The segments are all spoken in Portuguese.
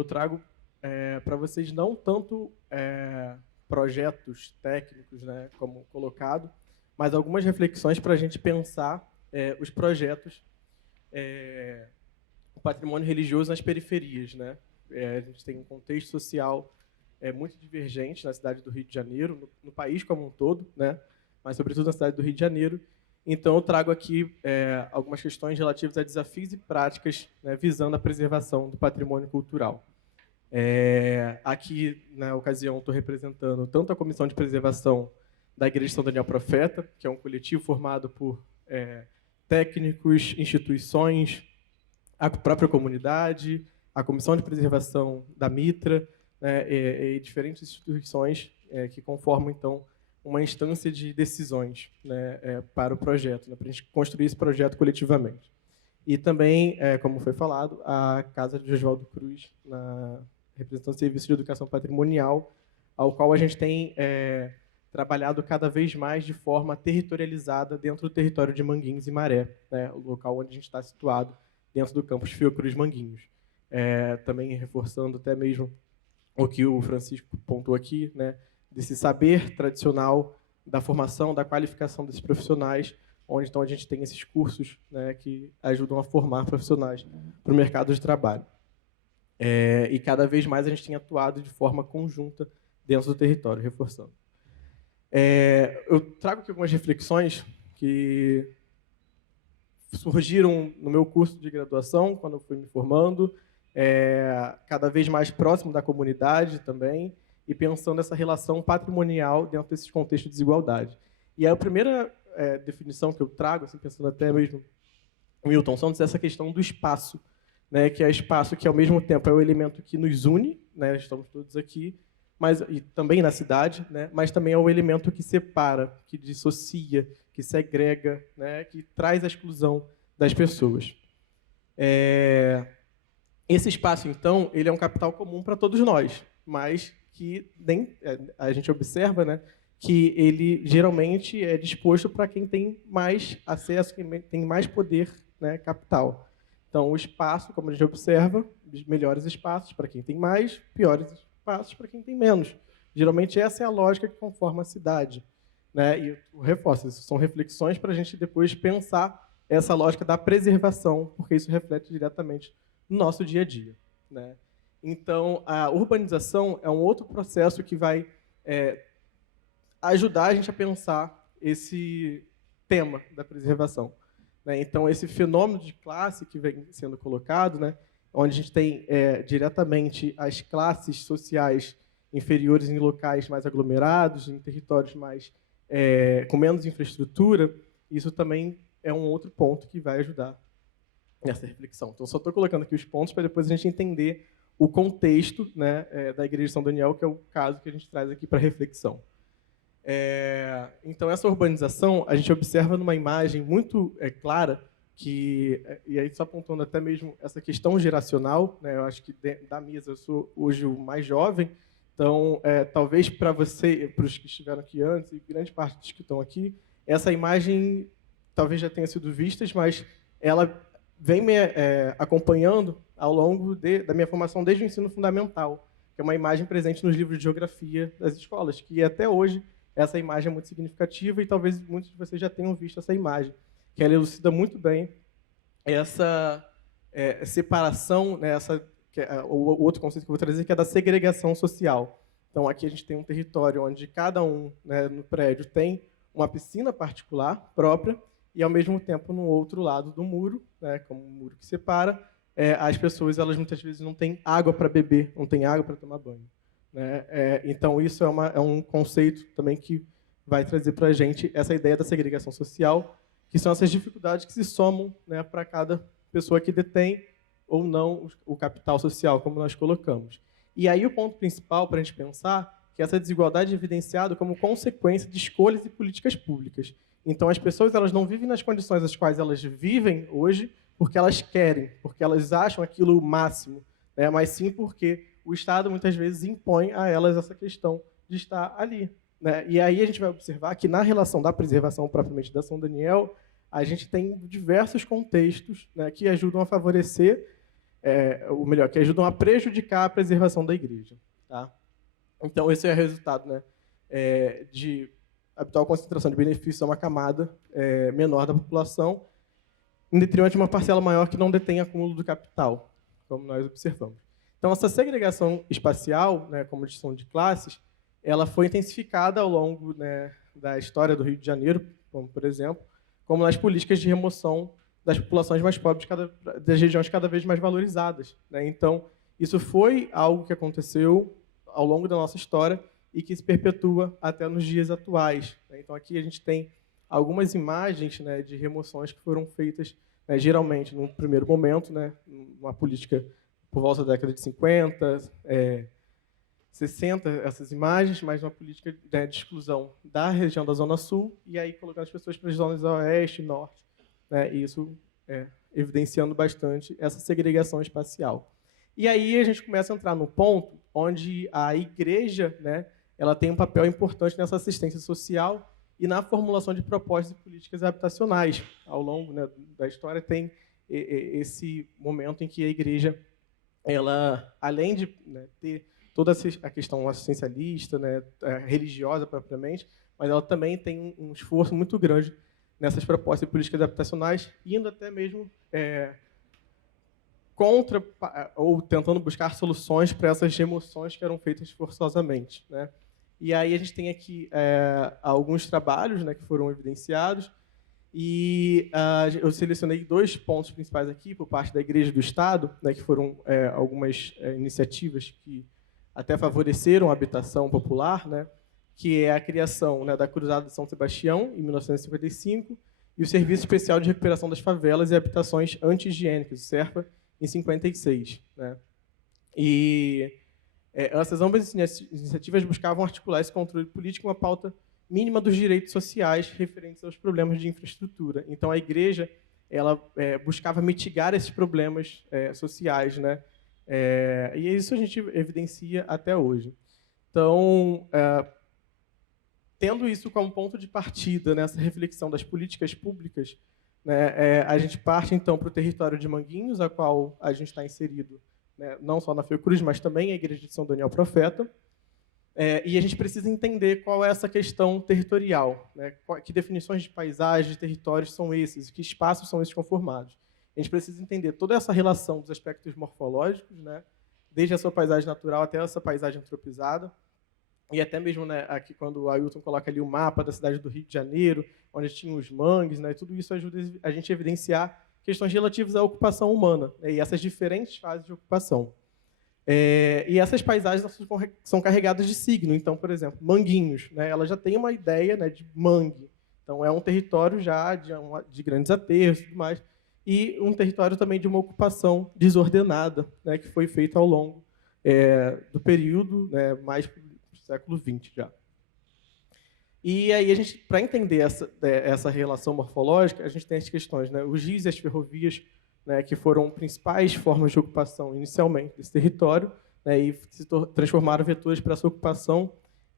eu trago para vocês não tanto projetos técnicos, né, como colocado, mas algumas reflexões para a gente pensar os projetos, o patrimônio religioso nas periferias, né? A gente tem um contexto social muito divergente na cidade do Rio de Janeiro, no país como um todo, né? Mas sobretudo na cidade do Rio de Janeiro. Então, eu trago aqui algumas questões relativas a desafios e práticas, né, visando a preservação do patrimônio cultural. Aqui, na ocasião, estou representando tanto a Comissão de Preservação da Igreja de São Daniel Profeta, que é um coletivo formado por técnicos, instituições, a própria comunidade, a Comissão de Preservação da Mitra, né, e diferentes instituições que conformam, então, uma instância de decisões, né, para o projeto, né, para a gente construir esse projeto coletivamente. E também, como foi falado, a Casa de Oswaldo Cruz, representando o Serviço de Educação Patrimonial, ao qual a gente tem trabalhado cada vez mais de forma territorializada dentro do território de Manguinhos e Maré, né, o local onde a gente está situado, dentro do campus Fiocruz Manguinhos. Também reforçando até mesmo o que o Francisco pontuou aqui, né, desse saber tradicional da formação, da qualificação desses profissionais, onde então a gente tem esses cursos, né, que ajudam a formar profissionais para o mercado de trabalho. E cada vez mais a gente tem atuado de forma conjunta dentro do território, reforçando. Eu trago aqui algumas reflexões que surgiram no meu curso de graduação, quando eu fui me formando, cada vez mais próximo da comunidade também, e pensando essa relação patrimonial dentro desse contexto de desigualdade. E a primeira definição que eu trago, assim, pensando até mesmo Milton Santos, é essa questão do espaço, né, que é espaço que, ao mesmo tempo, é o elemento que nos une, né, estamos todos aqui, e também na cidade, né, mas também é o elemento que separa, que dissocia, que segrega, né, que traz a exclusão das pessoas. Esse espaço, então, ele é um capital comum para todos nós, mas que nem a gente observa, né, que ele geralmente é disposto para quem tem mais acesso, quem tem mais poder, né, capital. Então, o espaço, como a gente observa, melhores espaços para quem tem mais, piores espaços para quem tem menos. Geralmente, essa é a lógica que conforma a cidade, né? E eu reforço, isso são reflexões para a gente depois pensar essa lógica da preservação, porque isso reflete diretamente no nosso dia a dia, né? Então, a urbanização é um outro processo que vai ajudar a gente a pensar esse tema da preservação, né? Então, esse fenômeno de classe que vem sendo colocado, né, onde a gente tem diretamente as classes sociais inferiores em locais mais aglomerados, em territórios mais com menos infraestrutura, isso também é um outro ponto que vai ajudar nessa reflexão. Então, só estou colocando aqui os pontos para depois a gente entender o contexto, né, da Igreja de São Daniel, que é o caso que a gente traz aqui para reflexão. Então, essa urbanização, a gente observa numa imagem muito clara, e aí só apontando até mesmo essa questão geracional, né, eu acho que da mesa eu sou hoje o mais jovem, então, talvez para você, para os que estiveram aqui antes, e grande parte dos que estão aqui, essa imagem talvez já tenha sido vista, mas ela vem me acompanhando ao longo da minha formação desde o ensino fundamental, que é uma imagem presente nos livros de geografia das escolas, que até hoje essa imagem é muito significativa e talvez muitos de vocês já tenham visto essa imagem, que ela elucida muito bem essa separação, né, o outro conceito que eu vou trazer, que é da segregação social. Então, aqui a gente tem um território onde cada um, né, no prédio tem uma piscina particular própria e, ao mesmo tempo, no outro lado do muro, né, como um muro que separa, as pessoas elas muitas vezes não têm água para beber, não têm água para tomar banho, né? Então, isso é um conceito também que vai trazer para a gente essa ideia da segregação social, que são essas dificuldades que se somam, né, para cada pessoa que detém ou não o capital social, como nós colocamos. E aí o ponto principal para a gente pensar que essa desigualdade é evidenciada como consequência de escolhas e políticas públicas. Então, as pessoas elas não vivem nas condições nas quais elas vivem hoje porque elas querem, porque elas acham aquilo o máximo, né? Mas sim porque o Estado, muitas vezes, impõe a elas essa questão de estar ali, né? E aí a gente vai observar que, na relação da preservação propriamente da São Daniel, a gente tem diversos contextos, né, que ajudam a favorecer ou melhor, que ajudam a prejudicar a preservação da igreja. Tá? Então, esse é o resultado, né, de habitual concentração de benefícios a uma camada menor da população, em detrimento de uma parcela maior que não detém acúmulo do capital, como nós observamos. Então, essa segregação espacial, né, como distinção de classes, ela foi intensificada ao longo, né, da história do Rio de Janeiro, como, por exemplo, como nas políticas de remoção das populações mais pobres das regiões cada vez mais valorizadas. Né? Então, isso foi algo que aconteceu ao longo da nossa história e que se perpetua até nos dias atuais. Né? Então, aqui a gente tem algumas imagens, né, de remoções que foram feitas, né, geralmente, num primeiro momento, né, uma política por volta da década de 50, 60, essas imagens, mas uma política, né, de exclusão da região da Zona Sul, e aí colocando as pessoas para as zonas oeste e norte, né, e isso evidenciando bastante essa segregação espacial. E aí a gente começa a entrar no ponto onde a igreja, né, ela tem um papel importante nessa assistência social e na formulação de propostas e políticas habitacionais. Ao longo, né, da história tem esse momento em que a igreja, ela, além de, né, ter toda a questão assistencialista, né, religiosa propriamente, mas ela também tem um esforço muito grande nessas propostas e políticas habitacionais, indo até mesmo contra ou tentando buscar soluções para essas remoções que eram feitas forçosamente. Né? E aí a gente tem aqui alguns trabalhos, né, que foram evidenciados, e eu selecionei 2 pontos principais aqui por parte da Igreja e do Estado, né, que foram algumas iniciativas que até favoreceram a habitação popular, né, que é a criação, né, da Cruzada de São Sebastião, em 1955, e o Serviço Especial de Recuperação das Favelas e Habitações Anti-Higiênicas, o SERFA, em 56. Né? E essas ambas iniciativas buscavam articular esse controle político com uma pauta mínima dos direitos sociais referentes aos problemas de infraestrutura. Então, a Igreja ela buscava mitigar esses problemas sociais, né? E isso a gente evidencia até hoje. Então, tendo isso como ponto de partida nessa reflexão das políticas públicas, né, a gente parte, então, para o território de Manguinhos, a qual a gente está inserido, né, não só na Fiocruz, mas também a Igreja de São Daniel Profeta, e a gente precisa entender qual é essa questão territorial, né, que definições de paisagem, de territórios são esses, que espaços são esses conformados. A gente precisa entender toda essa relação dos aspectos morfológicos, né, desde a sua paisagem natural até essa paisagem antropizada, e até mesmo, né, aqui quando o Ailton coloca ali o mapa da cidade do Rio de Janeiro, onde tinha os mangues, né, tudo isso ajuda a gente a evidenciar questões relativas à ocupação humana, né, e essas diferentes fases de ocupação. E essas paisagens são carregadas de signo. Então, por exemplo, Manguinhos, né, ela já tem uma ideia, né, de mangue. Então, é um território já de grandes aterros e tudo mais, e um território também de uma ocupação desordenada, né, que foi feita ao longo do período, né, mais do século XX já. E aí, para entender essa relação morfológica, a gente tem as questões, né, os rios e as ferrovias, né, que foram principais formas de ocupação inicialmente desse território, né, e se transformaram em vetores para essa ocupação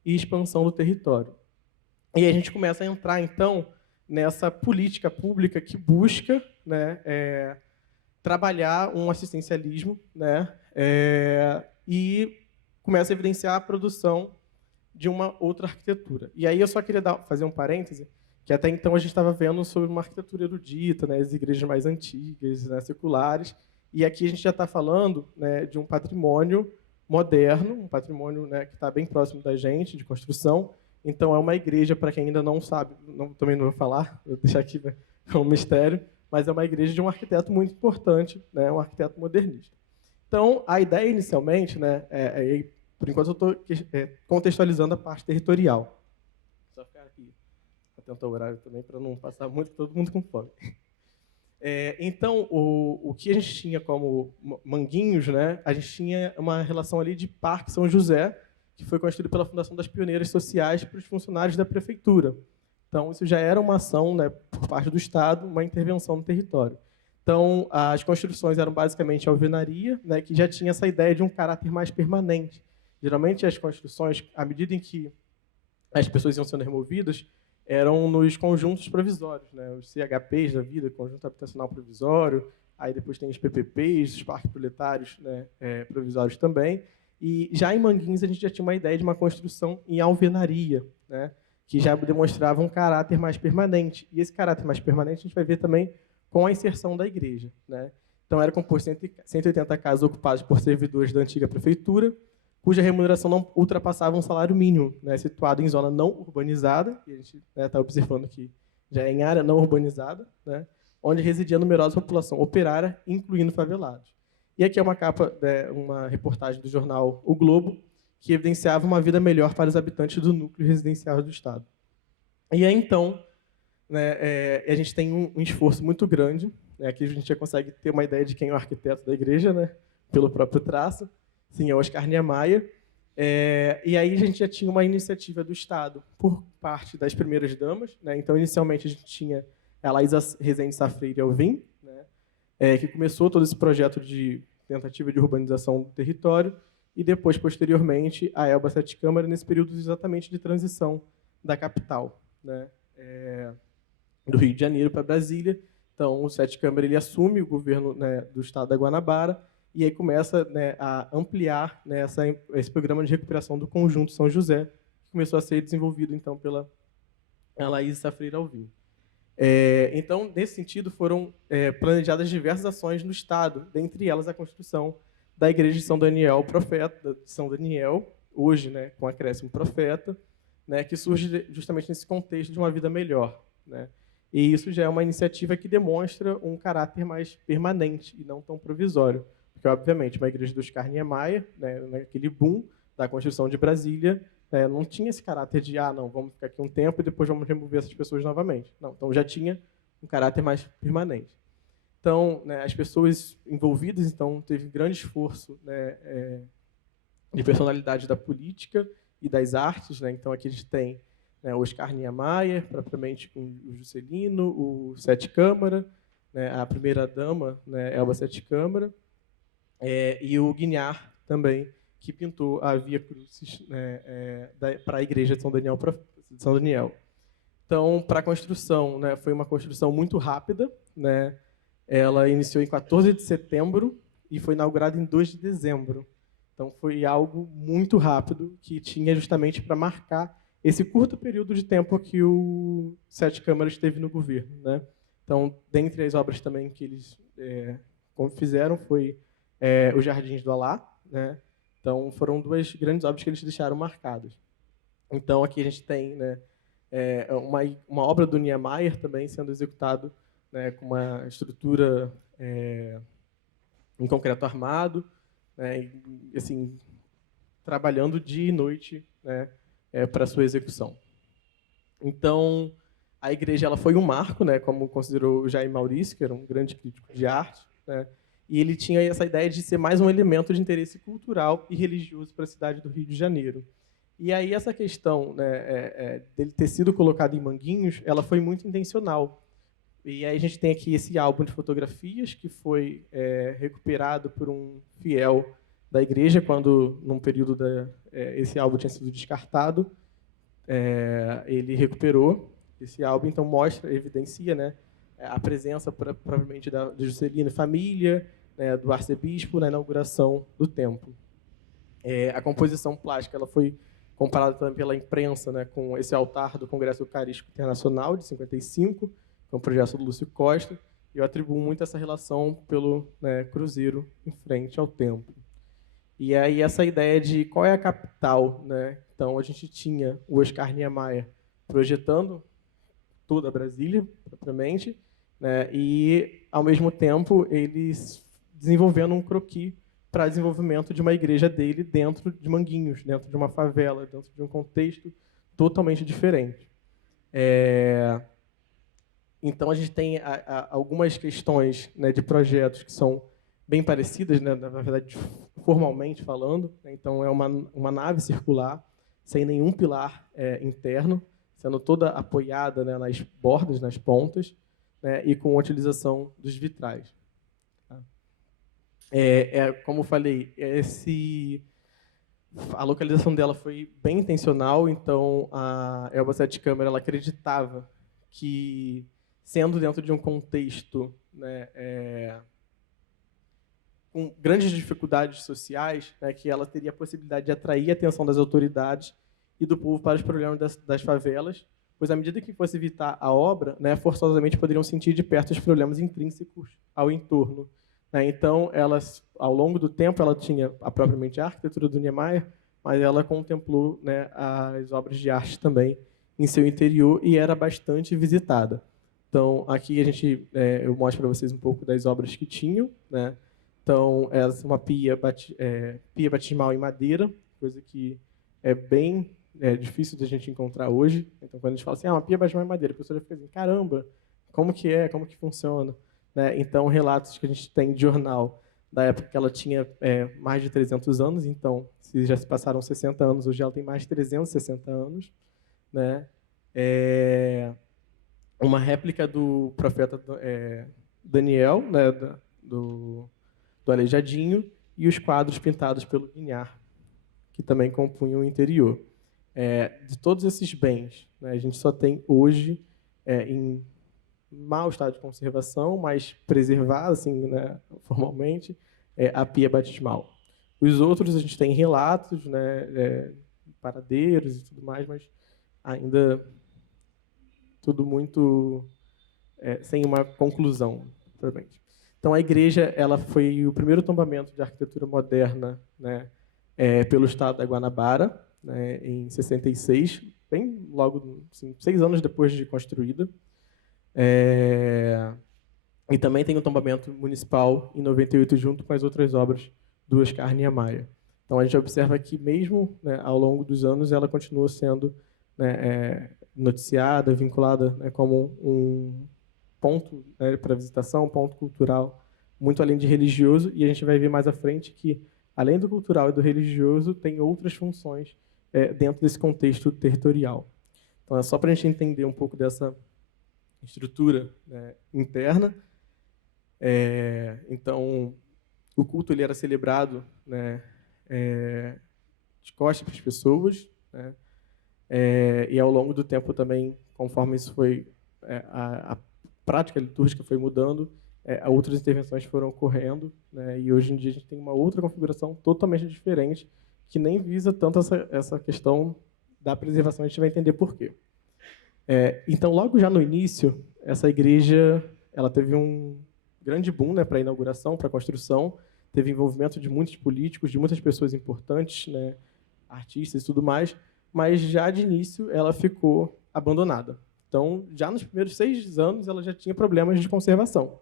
e expansão do território. E a gente começa a entrar, então, nessa política pública que busca, né, trabalhar um assistencialismo, né, e começa a evidenciar a produção de uma outra arquitetura. E aí eu só queria fazer um parêntese, que até então a gente estava vendo sobre uma arquitetura erudita, né, as igrejas mais antigas, né, seculares, e aqui a gente já está falando, né, de um patrimônio moderno, um patrimônio, né, que está bem próximo da gente, de construção. Então, é uma igreja, para quem ainda não sabe, também não vou falar, vou deixar aqui, né, como mistério, mas é uma igreja de um arquiteto muito importante, né, um arquiteto modernista. Então, a ideia inicialmente, né, por enquanto eu estou contextualizando a parte territorial. Só ficar aqui atento ao horário também, para não passar muito, todo mundo com fome. Então, o que a gente tinha como Manguinhos, né, a gente tinha uma relação ali de Parque São José, que foi construído pela Fundação das Pioneiras Sociais para os funcionários da prefeitura. Então, isso já era uma ação, né, por parte do Estado, uma intervenção no território. Então, as construções eram basicamente alvenaria, né, que já tinha essa ideia de um caráter mais permanente. Geralmente, as construções, à medida em que as pessoas iam sendo removidas, eram nos conjuntos provisórios, né? Os CHPs da vida, Conjunto Habitacional Provisório, aí depois tem os PPPs, os parques proletários, né, provisórios também. E já em Manguinhos a gente já tinha uma ideia de uma construção em alvenaria, né, que já demonstrava um caráter mais permanente. E esse caráter mais permanente a gente vai ver também com a inserção da igreja, né? Então era composto de 180 casas ocupadas por servidores da antiga prefeitura, cuja remuneração não ultrapassava um salário mínimo, né, situado em zona não urbanizada, e a gente está observando que já é em área não urbanizada, né, onde residia numerosa população operária, incluindo favelados. E aqui é uma capa, uma reportagem do jornal O Globo, que evidenciava uma vida melhor para os habitantes do núcleo residencial do Estado. E aí, então, né, a gente tem um esforço muito grande, né, aqui a gente já consegue ter uma ideia de quem é o arquiteto da igreja, né, pelo próprio traço. Sim, é o Oscar Niemeyer. E aí a gente já tinha uma iniciativa do Estado por parte das primeiras damas, né? Então, inicialmente, a gente tinha a Laísa Rezende Safreira Alvim, né, que começou todo esse projeto de tentativa de urbanização do território, e depois, posteriormente, a Elba Sete Câmara, nesse período exatamente de transição da capital, né, do Rio de Janeiro para Brasília. Então, o Sete Câmara ele assume o governo, né, do Estado da Guanabara, e aí começa, né, a ampliar, né, esse programa de recuperação do Conjunto São José, que começou a ser desenvolvido então pela Laísa Safreira Alvim. Então, nesse sentido, foram planejadas diversas ações no Estado, dentre elas a construção da Igreja de São Daniel, profeta de São Daniel, hoje, né, com acréscimo profeta, né, que surge justamente nesse contexto de uma vida melhor, né? E isso já é uma iniciativa que demonstra um caráter mais permanente e não tão provisório. Porque, obviamente, uma igreja do Oscar Niemeyer, né, naquele boom da construção de Brasília, não tinha esse caráter de, não, vamos ficar aqui um tempo e depois vamos remover essas pessoas novamente. Não, então já tinha um caráter mais permanente. Então, né, as pessoas envolvidas, então, teve grande esforço, né, de personalidade da política e das artes, né? Então, aqui a gente tem, né, o Oscar Niemeyer, propriamente com o Juscelino, o Sete Câmara, né, a primeira-dama, né, Elba Sete Câmara, e o Guignard também, que pintou a Via Crucis, né, para a Igreja de São Daniel. Então, para a construção, né, foi uma construção muito rápida, né? Ela iniciou em 14 de setembro e foi inaugurada em 2 de dezembro. Então, foi algo muito rápido, que tinha justamente para marcar esse curto período de tempo que o Sete Câmaras esteve no governo, né? Então, dentre as obras também que eles fizeram, foi os Jardins do Alá, né? Então, foram duas grandes obras que eles deixaram marcadas. Então, aqui a gente tem, né, uma obra do Niemeyer também sendo executado, né, com uma estrutura em concreto armado, né, e, assim, trabalhando dia e noite, né, para sua execução. Então, a igreja ela foi um marco, né, como considerou o Jair Maurício, que era um grande crítico de arte, né, e ele tinha essa ideia de ser mais um elemento de interesse cultural e religioso para a cidade do Rio de Janeiro. E aí essa questão, né, dele ter sido colocado em Manguinhos, ela foi muito intencional. E aí a gente tem aqui esse álbum de fotografias que foi recuperado por um fiel da igreja quando, num período esse álbum tinha sido descartado, ele recuperou esse álbum, então mostra, evidencia, né, a presença provavelmente de Juscelino e família, né, do arcebispo na inauguração do templo. A composição plástica ela foi comparada também pela imprensa, né, com esse altar do Congresso Eucarístico Internacional de 55, que é um projeto do Lúcio Costa, e eu atribuo muito essa relação pelo, né, cruzeiro em frente ao templo. E aí essa ideia de qual é a capital, né? Então a gente tinha o Oscar Niemeyer projetando toda a Brasília, propriamente, né? E ao mesmo tempo eles desenvolvendo um croquis para desenvolvimento de uma igreja dele dentro de Manguinhos, dentro de uma favela, dentro de um contexto totalmente diferente. Então a gente tem algumas questões, né, de projetos que são bem parecidas, né, na verdade, formalmente falando, né? Então é uma nave circular sem nenhum pilar interno, sendo toda apoiada, né, nas bordas, nas pontas, né, e com a utilização dos vitrais. Tá? Como eu falei, a localização dela foi bem intencional, então a Elba Sete Câmara ela acreditava que, sendo dentro de um contexto, né, com grandes dificuldades sociais, né, que ela teria a possibilidade de atrair a atenção das autoridades e do povo para os problemas das favelas, pois à medida que fosse evitar a obra, né, forçosamente poderiam sentir de perto os problemas intrínsecos ao entorno. Né? Então, elas, ao longo do tempo, ela tinha propriamente a arquitetura do Niemeyer, mas ela contemplou, né, as obras de arte também em seu interior e era bastante visitada. Então, aqui eu mostro para vocês um pouco das obras que tinham, né? Então, essa é uma pia batismal em madeira, coisa que é bem difícil de a gente encontrar hoje. Então, quando a gente fala assim, uma pia batismal em madeira, a pessoa fica assim, caramba, como que é, como que funciona? Né? Então, relatos que a gente tem de jornal da época que ela tinha mais de 300 anos, então, se já se passaram 60 anos, hoje ela tem mais de 360 anos. Né? Uma réplica do profeta Daniel, né, do Aleijadinho, e os quadros pintados pelo Guignard, que também compunham o interior. De todos esses bens, né, a gente só tem hoje, em mau estado de conservação, mas preservado assim, né, formalmente, a pia batismal. Os outros a gente tem relatos, né, paradeiros e tudo mais, mas ainda tudo muito sem uma conclusão, provavelmente. Então, a igreja ela foi o primeiro tombamento de arquitetura moderna, né, pelo Estado da Guanabara, né, em 66, bem logo, assim, 6 anos depois de construída. E também tem um tombamento municipal em 98, junto com as outras obras do Oscar Niemeyer. Então, a gente observa que, mesmo, né, ao longo dos anos, ela continua sendo, né, noticiada, vinculada, né, como um ponto, né, para visitação, um ponto cultural, muito além de religioso, e a gente vai ver mais à frente que, além do cultural e do religioso, tem outras funções dentro desse contexto territorial. Então, é só para a gente entender um pouco dessa estrutura, né, interna. Então, o culto ele era celebrado, né, de costas para as pessoas, né, e ao longo do tempo também, conforme isso foi a prática litúrgica foi mudando, outras intervenções foram ocorrendo, né, e hoje em dia a gente tem uma outra configuração totalmente diferente, que nem visa tanto essa questão da preservação, a gente vai entender por quê. Então, logo já no início, essa igreja ela teve um grande boom, né, para a inauguração, para a construção, teve envolvimento de muitos políticos, de muitas pessoas importantes, né, artistas e tudo mais, mas já de início ela ficou abandonada. Então, já nos primeiros 6 anos, ela já tinha problemas de conservação.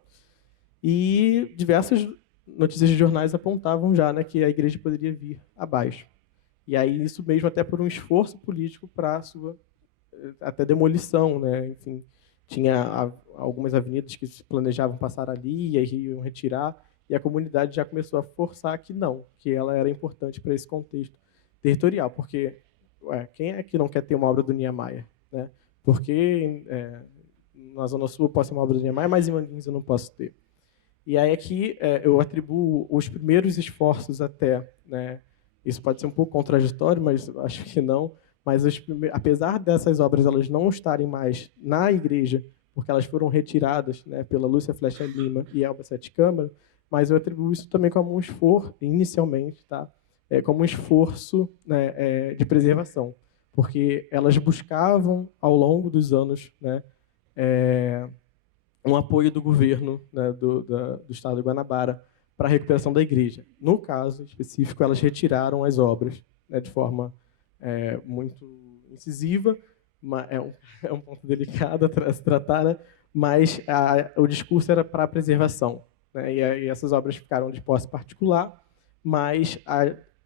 E diversas notícias de jornais apontavam já, né, que a igreja poderia vir abaixo. E aí, isso mesmo até por um esforço político para a sua até demolição, né? Enfim, tinha algumas avenidas que se planejavam passar ali e aí iam retirar, e a comunidade já começou a forçar que não, que ela era importante para esse contexto territorial, porque quem é que não quer ter uma obra do Niemeyer, né? Porque na Zona Sul eu posso ter uma obra do Niemeyer, mas em Manguinhos eu não posso ter. E aí aqui eu atribuo os primeiros esforços até, né? Isso pode ser um pouco contraditório, mas acho que não. Mas apesar dessas obras elas não estarem mais na igreja, porque elas foram retiradas, né, pela Lúcia Flecha Lima e Elba Sete Câmara, mas eu atribuo isso também como um esforço, inicialmente, tá? Como um esforço, né, de preservação, porque elas buscavam, ao longo dos anos, né, um apoio do governo, né, do Estado de Guanabara para a recuperação da igreja. No caso específico, elas retiraram as obras, né, de forma muito incisiva, é um ponto delicado a se tratar, né? Mas o discurso era para a preservação, né? E essas obras ficaram de posse particular, mas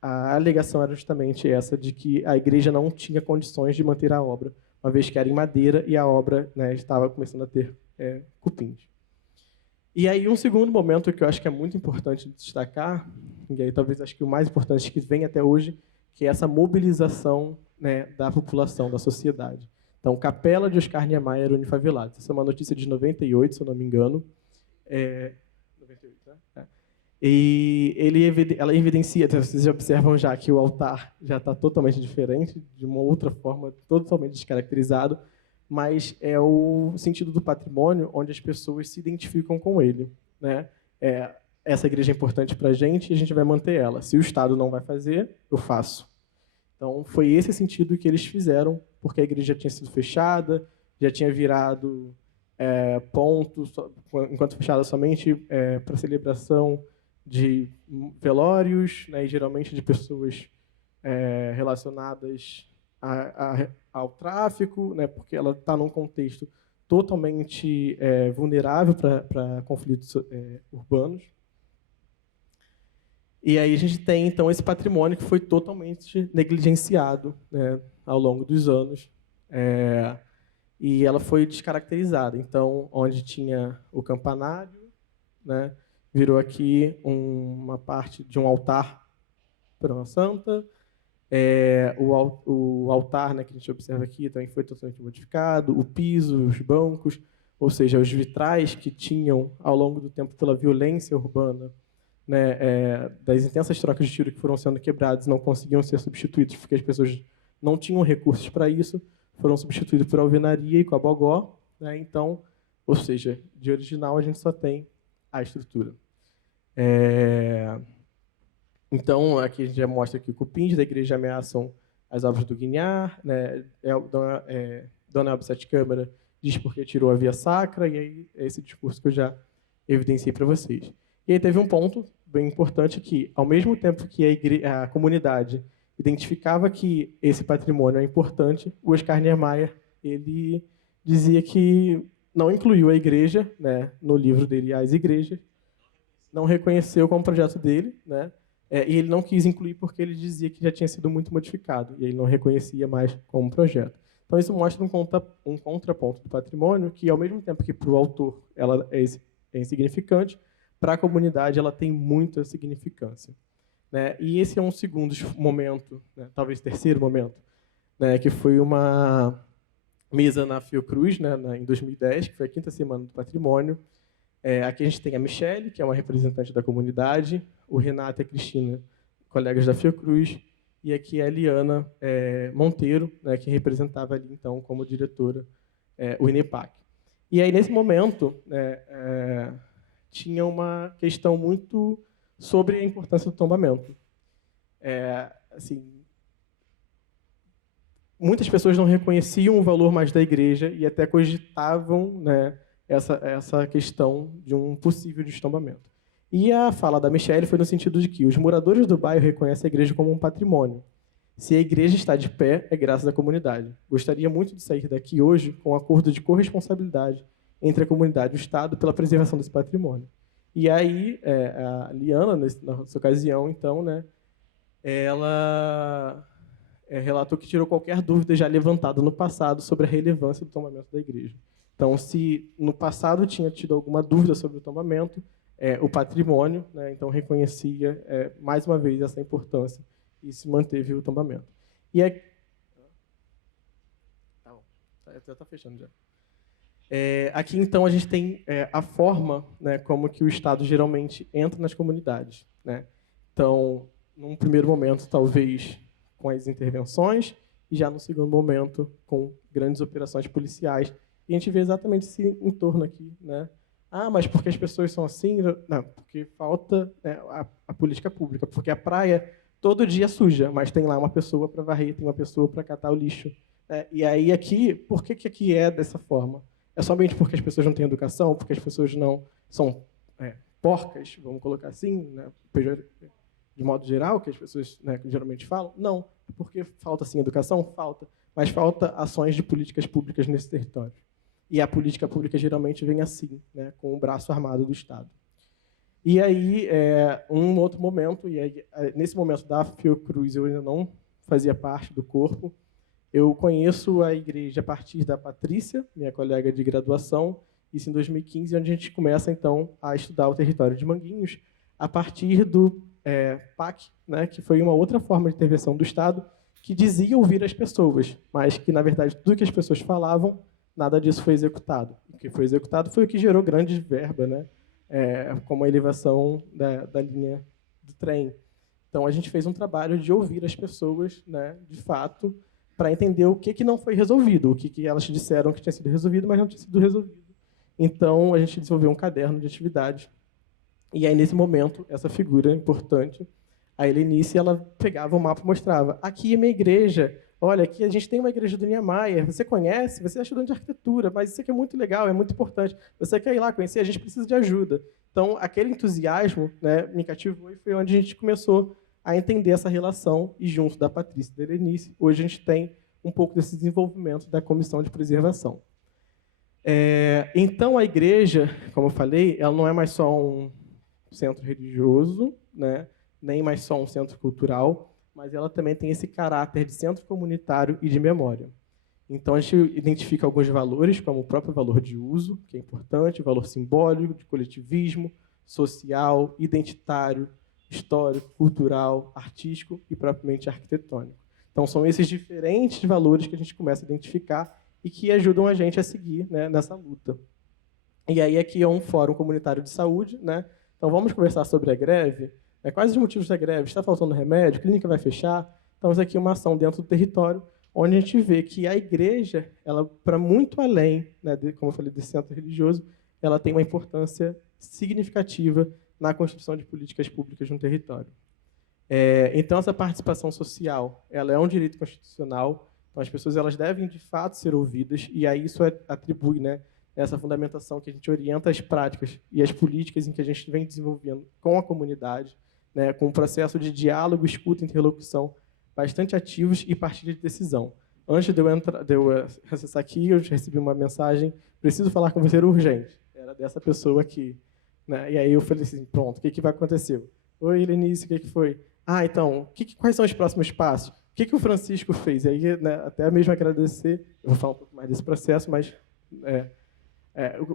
a alegação era justamente essa de que a igreja não tinha condições de manter a obra, uma vez que era em madeira e a obra, né, estava começando a ter cupins. E aí um segundo momento que eu acho que é muito importante destacar, e aí talvez acho que o mais importante que vem até hoje, que é essa mobilização, né, da população, da sociedade. Então, Capela de Oscar Niemeyer Unifavelados. Essa é uma notícia de 98, se eu não me engano. 98, né? E ela evidencia, então, vocês já observam já que o altar já está totalmente diferente, de uma outra forma, totalmente descaracterizado, mas é o sentido do patrimônio onde as pessoas se identificam com ele, né? Essa igreja é importante para a gente vai manter ela. Se o Estado não vai fazer, eu faço. Então, foi esse sentido que eles fizeram, porque a igreja já tinha sido fechada, já tinha virado ponto, enquanto fechada somente para celebração de velórios, né, e geralmente de pessoas relacionadas ao tráfico, né, porque ela está num contexto totalmente vulnerável para conflitos urbanos. E aí a gente tem, então, esse patrimônio que foi totalmente negligenciado, né, ao longo dos anos, e ela foi descaracterizada. Então, onde tinha o campanário, né, virou aqui uma parte de um altar para uma santa. O altar, né, que a gente observa aqui também foi totalmente modificado, o piso, os bancos, ou seja, os vitrais que tinham, ao longo do tempo, pela violência urbana, né, das intensas trocas de tiro que foram sendo quebrados, não conseguiam ser substituídos porque as pessoas não tinham recursos para isso, foram substituídos por alvenaria e cobogó, né, então, ou seja, de original a gente só tem a estrutura. Então, aqui a gente já mostra que cupins da igreja ameaçam as obras do Guignard, né, Dona Elba Sete Câmara diz porque tirou a via sacra, e aí é esse discurso que eu já evidenciei para vocês. E aí teve um ponto bem importante que, ao mesmo tempo que a comunidade identificava que esse patrimônio é importante, o Oscar Niemeyer ele dizia que não incluiu a igreja, né, no livro dele, As Igrejas, não reconheceu como projeto dele, né, e ele não quis incluir porque ele dizia que já tinha sido muito modificado, e ele não reconhecia mais como projeto. Então, isso mostra um contraponto do patrimônio que, ao mesmo tempo que para o autor ela é insignificante, para a comunidade ela tem muita significância, né? E esse é um segundo momento, né, talvez terceiro momento, né, que foi uma mesa na Fiocruz, né, em 2010, que foi a 5ª Semana do Patrimônio. Aqui a gente tem a Michele, que é uma representante da comunidade, o Renato e a Cristina, colegas da Fiocruz, e aqui a Eliana Monteiro, né, que representava ali, então, como diretora, o INEPAC. E aí, nesse momento, tinha uma questão muito sobre a importância do tombamento. Assim, muitas pessoas não reconheciam o valor mais da igreja e até cogitavam, né, essa questão de um possível destombamento. E a fala da Michele foi no sentido de que os moradores do bairro reconhecem a igreja como um patrimônio. Se a igreja está de pé, é graças à comunidade. Gostaria muito de sair daqui hoje com um acordo de corresponsabilidade entre a comunidade e o Estado pela preservação desse patrimônio. E aí, a Liana, nessa ocasião, então, né, ela relatou que tirou qualquer dúvida já levantada no passado sobre a relevância do tombamento da igreja. Então, se no passado tinha tido alguma dúvida sobre o tombamento, o patrimônio, né, então reconhecia mais uma vez essa importância e se manteve o tombamento. E está fechando já. Aqui, então, a gente tem a forma, né, como que o Estado geralmente entra nas comunidades, né? Então, num primeiro momento, talvez com as intervenções, e já no segundo momento, com grandes operações policiais. E a gente vê exatamente esse entorno aqui, né? Mas porque as pessoas são assim? Não, porque falta, né, a política pública, porque a praia todo dia suja, mas tem lá uma pessoa para varrer, tem uma pessoa para catar o lixo. E aí aqui, por que aqui é dessa forma? É somente porque as pessoas não têm educação, porque as pessoas não são porcas, vamos colocar assim, né, de modo geral, que as pessoas, né, geralmente falam? Não, é porque falta sim educação? Falta, mas falta ações de políticas públicas nesse território. E a política pública geralmente vem assim, né, com o braço armado do Estado. E aí, um outro momento, e aí, nesse momento da Fiocruz eu ainda não fazia parte do corpo, eu conheço a igreja a partir da Patrícia, minha colega de graduação, isso em 2015, onde a gente começa, então, a estudar o território de Manguinhos, a partir do PAC, né, que foi uma outra forma de intervenção do Estado, que dizia ouvir as pessoas, mas que, na verdade, tudo que as pessoas falavam, nada disso foi executado. O que foi executado foi o que gerou grande verba, né, como a elevação da linha do trem. Então, a gente fez um trabalho de ouvir as pessoas, né, de fato, para entender o que não foi resolvido, o que elas disseram que tinha sido resolvido, mas não tinha sido resolvido. Então, a gente desenvolveu um caderno de atividades. E aí, nesse momento, essa figura importante, a Helenice, ela pegava o mapa e mostrava: aqui é minha igreja, olha, aqui a gente tem uma igreja do Niemeyer, você conhece? Você é estudante de arquitetura, mas isso aqui é muito legal, é muito importante. Você quer ir lá conhecer? A gente precisa de ajuda. Então, aquele entusiasmo, né, me cativou e foi onde a gente começou a entender essa relação, e junto da Patrícia e da Helenice, hoje a gente tem um pouco desse desenvolvimento da Comissão de Preservação. Então, a igreja, como eu falei, ela não é mais só um centro religioso, né, nem mais só um centro cultural, mas ela também tem esse caráter de centro comunitário e de memória. Então, a gente identifica alguns valores, como o próprio valor de uso, que é importante, o valor simbólico, de coletivismo, social, identitário, histórico, cultural, artístico e propriamente arquitetônico. Então, são esses diferentes valores que a gente começa a identificar e que ajudam a gente a seguir, né, nessa luta. E aí aqui é um fórum comunitário de saúde, né? Então, vamos conversar sobre a greve. Quais os motivos da greve? Está faltando remédio? A clínica vai fechar? Então, isso aqui é uma ação dentro do território, onde a gente vê que a igreja, ela, para muito além, né, como eu falei, desse centro religioso, ela tem uma importância significativa na construção de políticas públicas no território. Então, essa participação social, ela é um direito constitucional, então as pessoas elas devem, de fato, ser ouvidas, e aí isso atribui, né, essa fundamentação que a gente orienta as práticas e as políticas em que a gente vem desenvolvendo com a comunidade, né, com um processo de diálogo, escuta e interlocução bastante ativos e partilha de decisão. Antes de eu acessar aqui, eu recebi uma mensagem: preciso falar com você urgente. Era dessa pessoa aqui. Né? E aí eu falei assim: pronto, o que vai acontecer? Oi, Helenice, o que foi? Então, quais são os próximos passos? O que o Francisco fez? E aí, né, até mesmo agradecer, eu vou falar um pouco mais desse processo, mas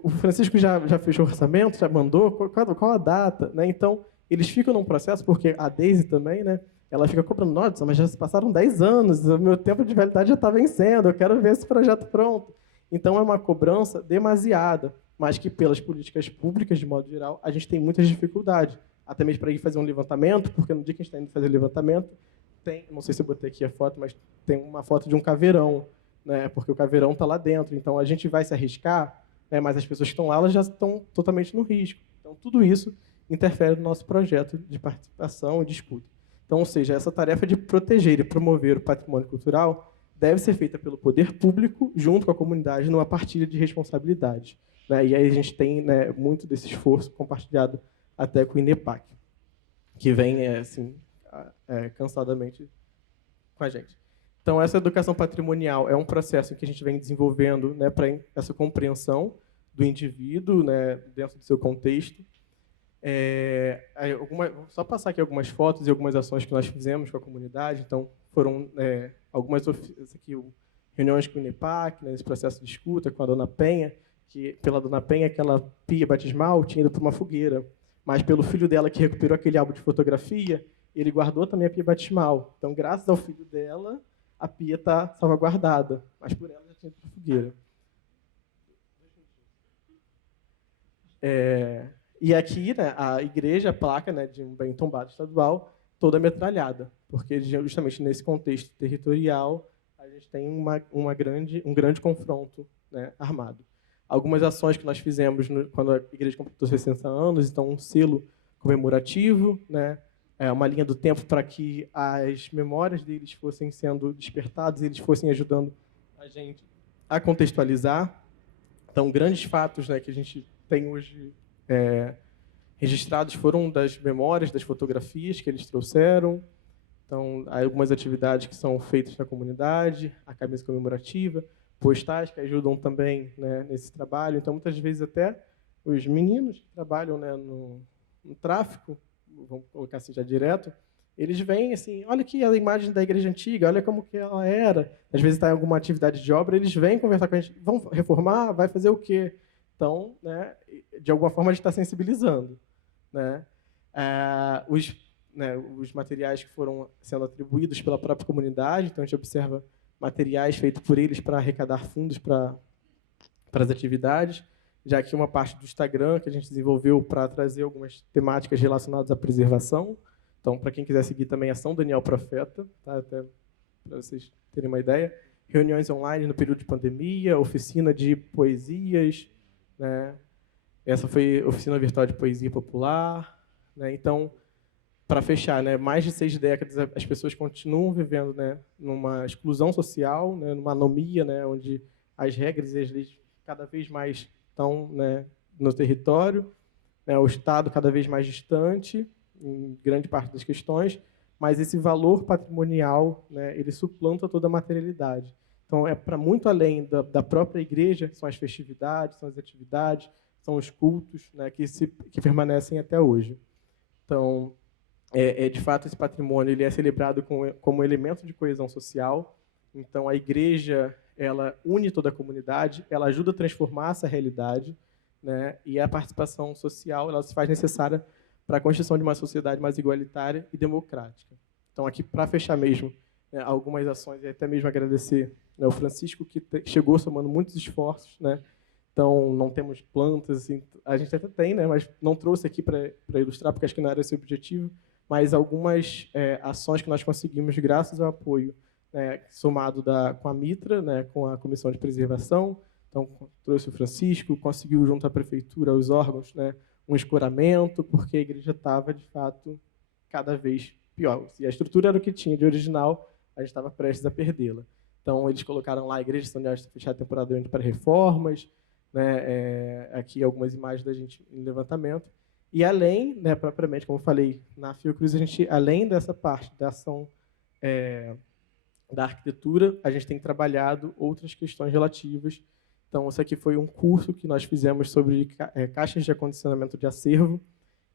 o Francisco já fechou o orçamento, já mandou, qual a data? Né? Então, eles ficam num processo, porque a Deise também, né, ela fica cobrando: nossa, mas já se passaram 10 anos, o meu tempo de validade já está vencendo, eu quero ver esse projeto pronto. Então, é uma cobrança demasiada, mas que, pelas políticas públicas, de modo geral, a gente tem muitas dificuldades. Até mesmo para ir fazer um levantamento, porque no dia que a gente está indo fazer o levantamento, tem, não sei se eu botei aqui a foto, mas tem uma foto de um caveirão, né, porque o caveirão está lá dentro. Então, a gente vai se arriscar, né, mas as pessoas que estão lá, elas já estão totalmente no risco. Então, tudo isso interfere no nosso projeto de participação e de escuta. Então, ou seja, essa tarefa de proteger e promover o patrimônio cultural deve ser feita pelo poder público, junto com a comunidade, numa partilha de responsabilidade. Né? E aí a gente tem, né, muito desse esforço compartilhado até com o INEPAC, que vem assim, cansadamente com a gente. Então, essa educação patrimonial é um processo que a gente vem desenvolvendo, né, para essa compreensão do indivíduo, né, dentro do seu contexto. Vou só passar aqui algumas fotos e algumas ações que nós fizemos com a comunidade. Então, foram algumas reuniões com o INEPAC, né, nesse processo de escuta, com a Dona Penha, que, pela Dona Penha, aquela pia batismal tinha ido para uma fogueira, mas pelo filho dela, que recuperou aquele álbum de fotografia, ele guardou também a pia batismal. Então, graças ao filho dela, a pia está salvaguardada, mas por ela já tinha ido para a fogueira. E aqui, né, a igreja, a placa, né, de um bem tombado estadual, toda metralhada, porque justamente nesse contexto territorial a gente tem um grande confronto, né, armado. Algumas ações que nós fizemos quando a igreja completou 60 anos, então um selo comemorativo, né, uma linha do tempo para que as memórias deles fossem sendo despertadas e eles fossem ajudando a gente a contextualizar. Então, grandes fatos, né, que a gente tem hoje registrados foram das memórias, das fotografias que eles trouxeram. Então, há algumas atividades que são feitas na comunidade, a camisa comemorativa, postais que ajudam também, né, nesse trabalho. Então, muitas vezes, até os meninos que trabalham, né, no tráfico, vamos colocar assim já direto, eles vêm assim: olha aqui a imagem da igreja antiga, olha como que ela era. Às vezes está em alguma atividade de obra, eles vêm conversar com a gente: vão reformar? Vai fazer o quê? Então, né, de alguma forma, a gente está sensibilizando. Né? Os materiais que foram sendo atribuídos pela própria comunidade, então a gente observa materiais feitos por eles para arrecadar fundos para as atividades. já que uma parte do Instagram que a gente desenvolveu para trazer algumas temáticas relacionadas à preservação. Então, para quem quiser seguir também, é São Daniel Profeta, tá? Até para vocês terem uma ideia. Reuniões online no período de pandemia, oficina de poesias, né? Essa foi oficina virtual de poesia popular, né? Então, para fechar, né, mais de 6 décadas as pessoas continuam vivendo, né, numa exclusão social, né, numa anomia, né, onde as regras e as leis cada vez mais estão, né, no território, né, o Estado cada vez mais distante em grande parte das questões, mas esse valor patrimonial, né, ele suplanta toda a materialidade. Então, é para muito além da própria igreja, são as festividades, são as atividades, são os cultos, né, que permanecem até hoje. Então, de fato, esse patrimônio ele é celebrado como elemento de coesão social. Então, a igreja ela une toda a comunidade, ela ajuda a transformar essa realidade, né? E a participação social ela se faz necessária para a construção de uma sociedade mais igualitária e democrática. Então, aqui, para fechar mesmo, né, algumas ações, e até mesmo agradecer, né, o Francisco, que chegou somando muitos esforços, né? Então, não temos plantas, assim, a gente até tem, né, mas não trouxe aqui para ilustrar, porque acho que não era esse o objetivo, mas algumas ações que nós conseguimos graças ao apoio, né, somado com a Mitra, né, com a Comissão de Preservação. Então, trouxe o Francisco, conseguiu, junto à prefeitura, aos órgãos, né, um escoramento, porque a igreja estava, de fato, cada vez pior. Se a estrutura era o que tinha de original, a gente estava prestes a perdê-la. Então, eles colocaram lá a igreja de São Leão fechada temporariamente para reformas, né, aqui algumas imagens da gente em levantamento. E além, né, propriamente, como eu falei, na Fiocruz, a gente, além dessa parte da ação da arquitetura, a gente tem trabalhado outras questões relativas. Então, esse aqui foi um curso que nós fizemos sobre caixas de acondicionamento de acervo,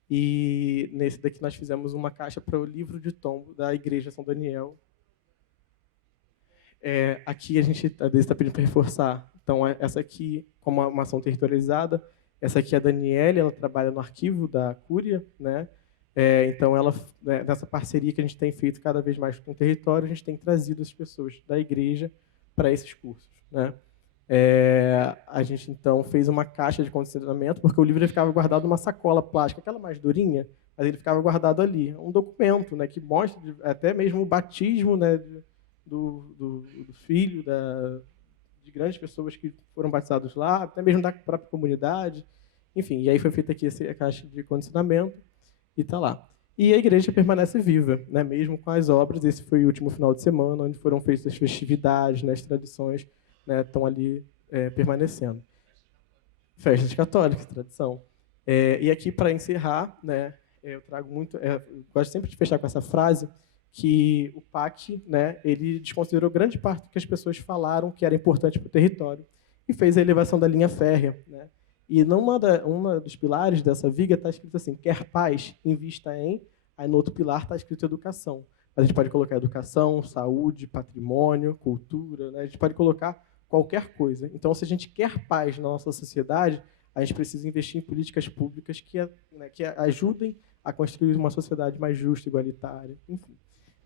e nesse daqui nós fizemos uma caixa para o livro de tombo da Igreja São Daniel. Aqui a gente está pedindo para reforçar. Então, essa aqui, como uma ação territorializada, essa aqui é a Daniele, ela trabalha no arquivo da Cúria, né? Então, ela, né, nessa parceria que a gente tem feito cada vez mais com o território, a gente tem trazido as pessoas da igreja para esses cursos, né? A gente, então, fez uma caixa de condicionamento, porque o livro ficava guardado numa sacola plástica, aquela mais durinha, mas ele ficava guardado ali. Um documento, né, que mostra até mesmo o batismo, né, do filho, de grandes pessoas que foram batizados lá, até mesmo da própria comunidade. Enfim, e aí foi feita aqui a caixa de condicionamento e está lá. E a igreja permanece viva, né, mesmo com as obras. Esse foi o último final de semana, onde foram feitas as festividades, né, as tradições, né, estão ali permanecendo. Festas católicas, tradição. E aqui, para encerrar, né, eu trago muito... gosto sempre de fechar com essa frase, que o PAC, né, ele desconsiderou grande parte do que as pessoas falaram que era importante para o território e fez a elevação da linha férrea, né? E uma dos pilares dessa viga está escrito assim: quer paz, invista em... Aí no outro pilar está escrito educação. A gente pode colocar educação, saúde, patrimônio, cultura, né? A gente pode colocar qualquer coisa. Então, se a gente quer paz na nossa sociedade, a gente precisa investir em políticas públicas que ajudem a construir uma sociedade mais justa, igualitária, enfim.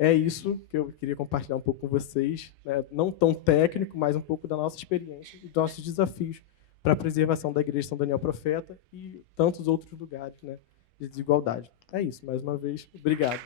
É isso que eu queria compartilhar um pouco com vocês, né? Não tão técnico, mas um pouco da nossa experiência e dos nossos desafios para a preservação da Igreja São Daniel Profeta e tantos outros lugares, né, de desigualdade. É isso, mais uma vez, obrigado.